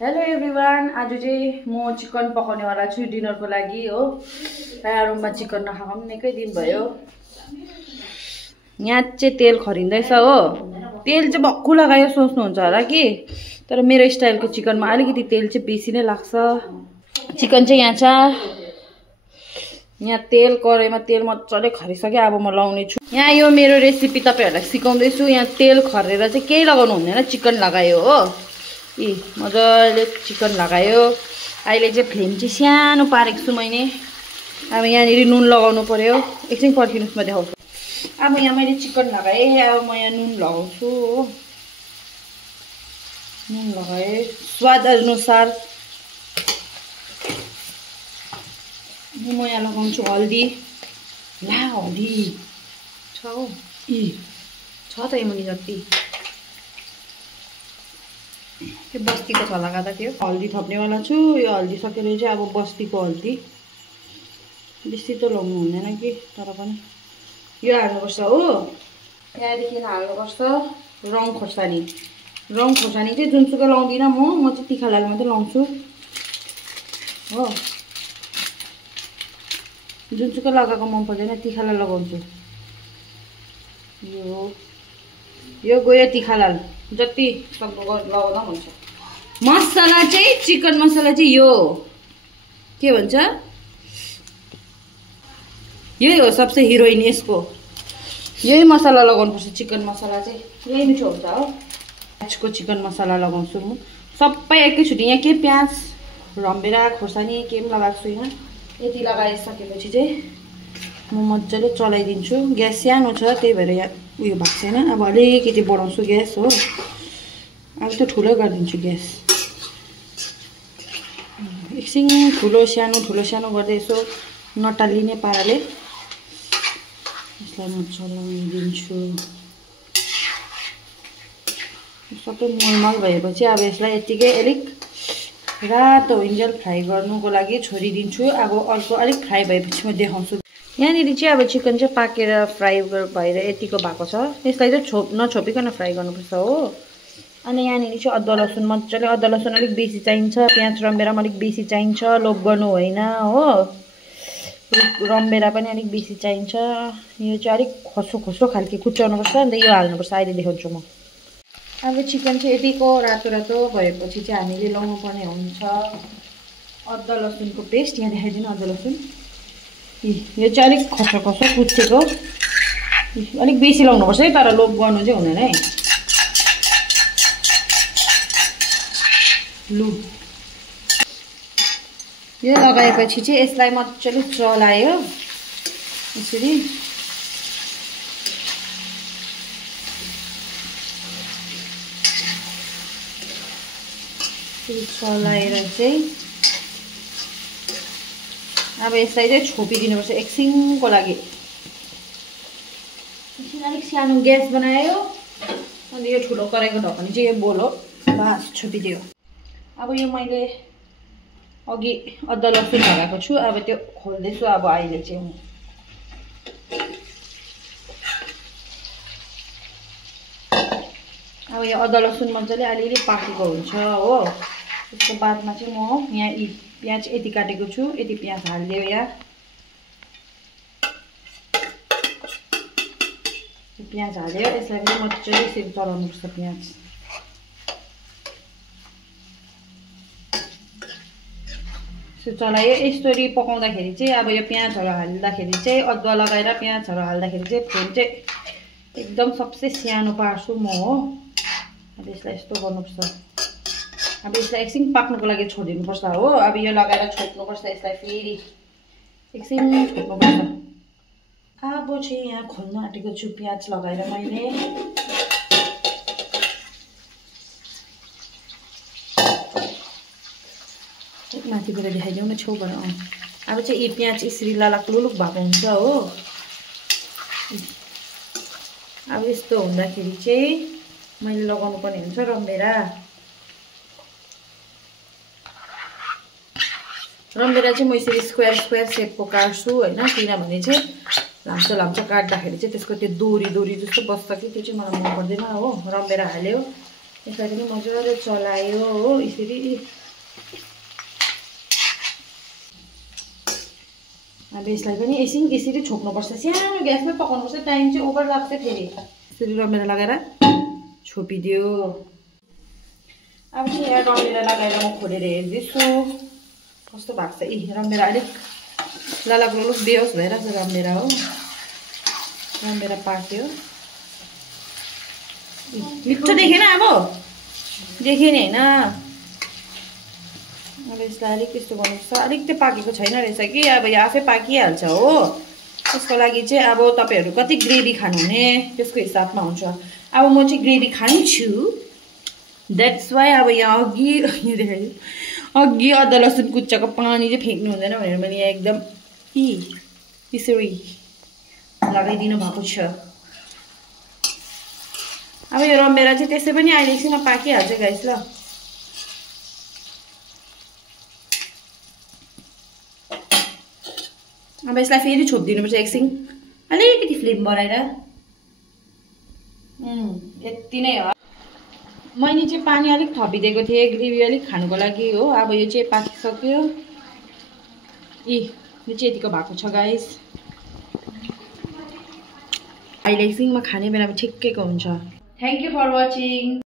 Hello everyone, आज चाहिँ म चिकन पकाउनेवाला छु डिनरको लागि हो। यहाँ रुममा चिकन नखाएको पनि निकै दिन भयो। यहाँ चाहिँ तेल खरिँदैछ हो। तेल चाहिँ भक्कु लगायो सोच्नुहुन्छ होला कि, तर मेरो स्टाइलको चिकनमा अलिकति तेल चाहिँ बेसी नै लाग्छ। चिकन चाहिँ यहाँ छ, यहाँ तेल कराईमा तेल मजाले खरिसक्यो। अब म लाउने छु। यहाँ यो मेरो रेसिपी तपाईहरुलाई सिकाउँदैछु। यहाँ तेल खरेर चाहिँ केही लगाउनु हुँदैन, चिकन लगायो हो। मजाले चिकन लगायो। अहिले चाहिँ फ्लेम चाहिँ सानो पारेको छु मैले। अब यहाँनिर नुन लगाउनु पर्यो। एकछिन पर्खिनुहोस्, म देखाउँछु। अब यहाँ मैले चिकन लगाएँ। अब म यहाँ नुन लगाउँछु हो। नुन लगाएँ स्वाद अनुसार। म यहाँ लगाउँछु हल्दी। ला हल्दी छ हो, छ त यमुनी जति। त्यो बस्तीको छ लगादा थियो। हल्दी थप्नेवाला छु। यो हल्दी सकेर चाहिँ अब बस्तीको हल्दी। बेसी त लगाउनु हुँदैन कि, तर पनि यो हाल्नुपर्छ हो। त्यहाँदेखि हाल्नुपर्छ रङ खोर्सानी। रङ खोर्सानी चाहिँ जुनसुकै लाउँदिनँ म चाहिँ तिखा लाल मात्रै लाउँछु हो। जुनसुकै लगाएको मन पर्दैन, तिखा लाल लगाउँछु। यो गयो तिखा लाल, जति सक्दो लगाउँदा हुन्छ। मसला चाहिँ चिकन मसला चाहिँ यो के भन्छ, यही हो सबसे हिरोइन यसको। यही मसला लगाउनुपर्छ चिकन मसला चाहिँ, यही मिठो हुन्छ हो। प्याजको चिकन मसला लगाउँछु म सबै एकैचोटि। यहाँ के प्याज रमभेडा खोर्सानी के पनि लगाएको छुइनँ। यति लगाइसकेपछि चाहिँ म मजाले चलाइदिन्छु। ग्यास सानो छ त्यही भएर यहाँ उयो भएको छैन। अब अलिकति बढाउँछु ग्यास हो। अब त ठुलो गरिदिन्छु ग्यास। एकछिन ठुलो सानो गर्दै यसो नटालिने पाराले यसलाई म चलाइदिन्छु। सबै मोलमाल भएपछि अब यसलाई यतिकै अलिक रातो हुइन्जेल फ्राई गर्नुको लागि छोडिदिन्छु। अब अर्को अलिक फ्राई भएपछि म देखाउँछु। यहाँनिर चाहिँ अब चिकन चाहिँ पाकेर फ्राई भएर यतिको भएको छ। यसलाई चाहिँ नछोपिकन फ्राई गर्नुपर्छ हो। अनि यहाँनिर चाहिँ अदुवा लसुन मजाले, अदुवा लसुन अलिक बेसी चाहिन्छ। प्याज रमभेडा पनि अलिक बेसी चाहिन्छ, लोभ गर्नु होइन हो। रमभेडा पनि अलिक बेसी चाहिन्छ। यो चाहिँ अलिक खसो खसो खालके कुच्याउनुपर्छ। अन्त यो हाल्नुपर्छ। अहिले देखाउँछु म। अब चिकन चाहिँ यतिको रातो रातो भएपछि चाहिँ हामीले लाउनु पर्ने हुन्छ अदुवा लसुनको पेस्ट। यहाँ देखाइदिनु अदुवा लसुन। यो चाहिँ अलिक खसो खसो कुचेको, अलिक बेसी लाउनुपर्छ है, तर लोभ गर्नु चाहिँ हुँदैन है। लु यो लगाएपछि चाहिँ यसलाई मजाले चलायो यसरी। चलाएर चाहिँ अब यसलाई चाहिँ छोपिदिनुपर्छ एकछिनको लागि। एकछिन अलिक सानो ग्यास बनायो। अनि यो ठुलो कराईको ढकनी चाहिँ यो बोल हो, बास छोपिदियो। अब यो मैले अघि अदुवा लसुन लगाएको छु। अब त्यो खोल्दैछु। अब अहिले चाहिँ म अब यो अदुवा लसुन मजाले अलिअलि पाकेको हुन्छ हो। त्यसको बादमा चाहिँ म यहाँ प्याज यति काटेको छु, यति प्याज हालिदियो। यहाँ प्याज हाल्यो। यसलाई पनि मजाले यसरी चलाउनुपर्छ प्याज। चलायो यसरी पकाउँदाखेरि चाहिँ। अब यो प्याजहरू हाल्दाखेरि चाहिँ, अदुवा लगाएर प्याजहरू हाल्दाखेरि चाहिँ फ्लेम चाहिँ एकदम सबसे सानो पार्छु म हो। अब यसलाई यस्तो गर्नुपर्छ। अब यसलाई एकछिन पाक्नुको लागि छोडिदिनुपर्छ हो। अब यो लगाएर छोड्नुपर्छ यसलाई, फेरि एकछिन छोड्नुपर्छ। अब चाहिँ यहाँ खोल्न आँटेको छु प्याज लगाएर मैले। माथिबाट देखाइदिउँ न छेउबाट। अब चाहिँ यो प्याज यसरी ललाक लुलुक भएको हुन्छ हो। अब यस्तो हुँदाखेरि चाहिँ मैले लगाउनु पर्ने हुन्छ रमभेडा। रमभेडा चाहिँ म यसरी स्क्वायर सेपको काट्छु होइन। किनभने चाहिँ लाम्चो काट्दाखेरि चाहिँ त्यसको त्यो दोरी जस्तो बस्छ कि, त्यो चाहिँ मलाई मन पर्दैन हो। रमभेडा हाल्यो। यसलाई पनि मजाले चलायो हो यसरी। अब यसलाई पनि यसरी छोप्नुपर्छ, सानो ग्यासमै पकाउनुपर्छ, टाइम चाहिँ ओभर लाग्छ फेरि। यसरी रमभेडा लगाएर छोपिदियो। अब चाहिँ यहाँ रमभेडा लगाएर म खोलेर हेर्दैछु कस्तो भएको छ। रमभेडा अलिक ललक बेहोस भइरहेको छ रमभेडा हो। रमभेडा पाक्यो, मिठो देखेन? अब देखेँ नि होइन। अब यसलाई अलिक त्यस्तो गर्नुपर्छ। अलिक त पाकेको छैन रहेछ कि, अब यो आफै पाकिहाल्छ हो। त्यसको लागि चाहिँ अब तपाईँहरू कति ग्रेभी खानुहुने त्यसको हिसाबमा हुन्छ। अब म चाहिँ ग्रेभी खान्छु, द्याट्स वाइ अब यहाँ अघि अदुवा लसुन कुच्चाको पानी चाहिँ फ्याँक्नु हुँदैन भनेर मैले यहाँ एकदम त्यसरी लगाइदिनु भएको छ। अब यो रमभेडा चाहिँ त्यसै पनि अहिले एकछिनमा पाकिहाल्छ गाइस ल। अब यसलाई फेरि छोपिदिनुपर्छ एकछिन, अलिकति फ्लेम बढाएर। यति नै हो। मैले चाहिँ पानी अलिक थपिदिएको थिएँ ग्रेभी अलिक खानुको लागि हो। अब यो चाहिँ पाकिसक्यो। यो चाहिँ यतिको भएको छ गाइस। अहिले एकछिनमा खाने बेलामा ठिक्कैको हुन्छ। Thank you for watching.